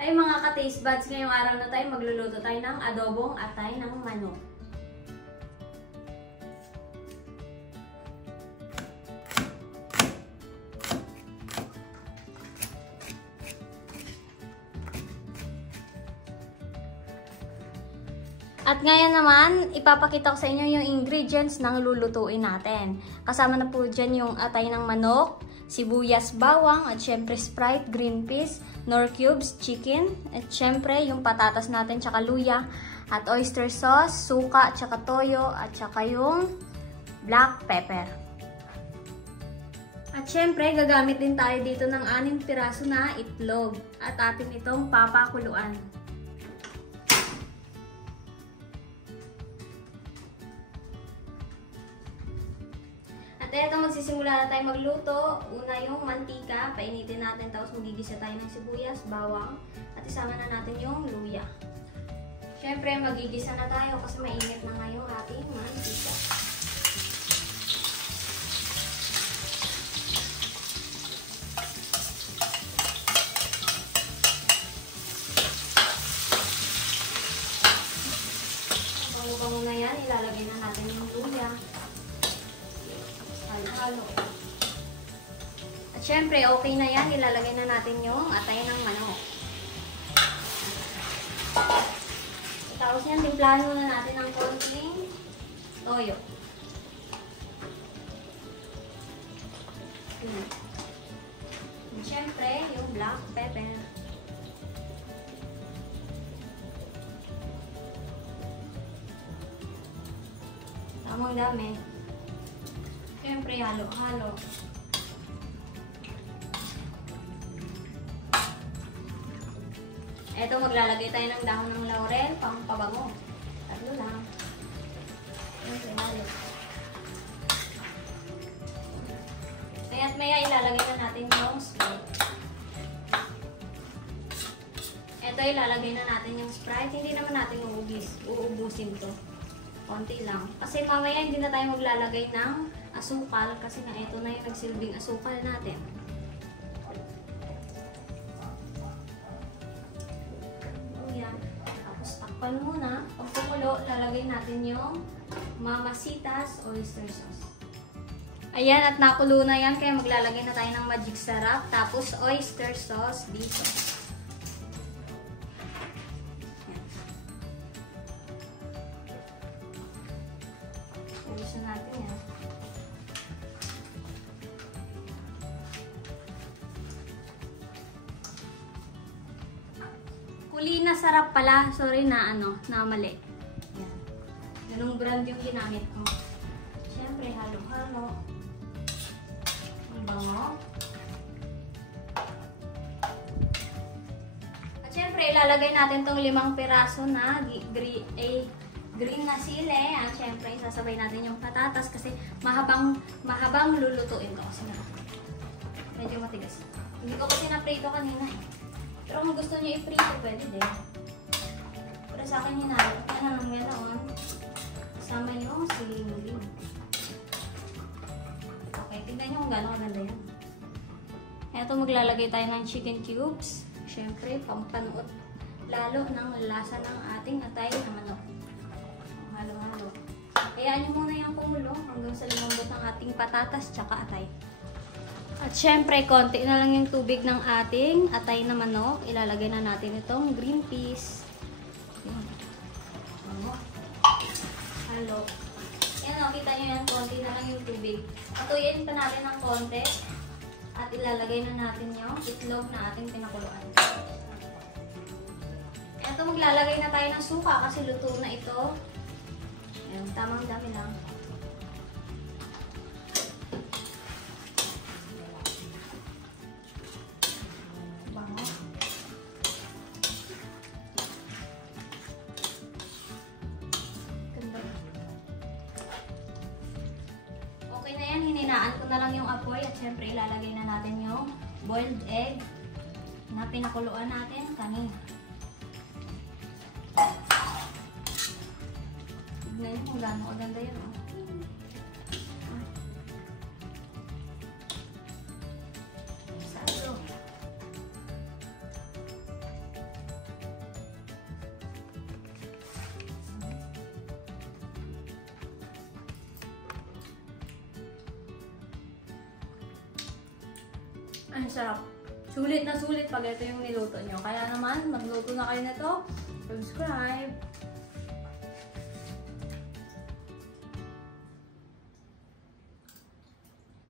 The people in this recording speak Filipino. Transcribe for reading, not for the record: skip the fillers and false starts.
Ay mga ka-taste buds, ngayong araw na tayo magluluto tayo ng adobong atay ng manok. At ngayon naman, ipapakita ko sa inyo yung ingredients ng lulutuin natin. Kasama na po dyan yung atay ng manok, sibuyas, bawang, at syempre Sprite, green peas, Knorr cubes, chicken, at syempre yung patatas natin, tsaka luya, at oyster sauce, suka, tsaka toyo, at tsaka yung black pepper. At syempre, gagamit din tayo dito ng 6 piraso na itlog at atin itong papakuluan. At eto, magsisimula na tayo magluto. Una yung mantika, painitin natin, tapos magigisa tayo ng sibuyas, bawang, at isama na natin yung luya. Syempre, magigisa na tayo kasi mainit na nga yung ating mantika. Bango-bango na yan, ilalagay na natin yung luya. Halo. At syempre, okay na yan. Ilalagay na natin yung atay ng manok. Tapos yan, timplahan muna natin ng konting toyo. At syempre, yung black pepper. Tamang dami. Siyempre, halo-halo. Eto, maglalagay tayo ng dahon ng laurel, pampabango. Tatlo lang. Siyempre, halo. Maya't maya, ilalagay na natin yung Sprite. Eto, ilalagay na natin yung Sprite. Hindi naman natin uubusin to. Konti lang. Kasi mamaya hindi na tayo maglalagay ng asukal kasi nga ito na yung nagsilbing asukal natin. Ayan. Tapos takpan muna. Pag kumulo, lalagay natin yung Mamacita's oyster sauce. Ayan, at nakulo na yan kaya maglalagay na tayo ng magic sarap. Tapos oyster sauce dito. Ubusin natin yan. Kulina sarap pala. Sorry na mali. Yan. Ganung brand yung ginamit ko. Siyempre, halo-halo. Ang bango. At siyempre, ilalagay natin tong 5 piraso na green na sili. At syempre, sasabay natin yung patatas kasi mahabang lulutuin ko kasi medyo matigas. Hindi ko kasi na-prito kanina eh. Pero kung gusto niyo i-prito, pwede din. Pero sa akin hinalo. Kaya na lang ganoon. Kasama yung sili. Okay, tignan nyo kung gano'n ganda yan. Eto, maglalagay tayo ng chicken cubes. Syempre, pampanuot lalo ng lasa ng ating atay na manok. Halo-halo. Hayaan nyo muna yung kumulo hanggang sa lumambot ng ating patatas tsaka atay. At syempre, konti na lang yung tubig ng ating atay na manok. Ilalagay na natin itong green peas. Halo. Yan o, kita nyo yan, konti na lang yung tubig. Patuyin pa natin ng konti. At ilalagay na natin yung itlog na ating pinakuluan. Eto, maglalagay na tayo ng suka kasi luto na ito. Ayan, tamang dami lang. Bango. Ganda. Okay na yan, hininaan ko na lang yung apoy at syempre ilalagay na natin yung boiled egg na pinakuluan natin kanina. Tignan nyo kung gaano kaganda yan. Salo. Ang sarap. Sulit na sulit pag ito yung niluto nyo. Kaya naman, magluto na kayo nito. Subscribe.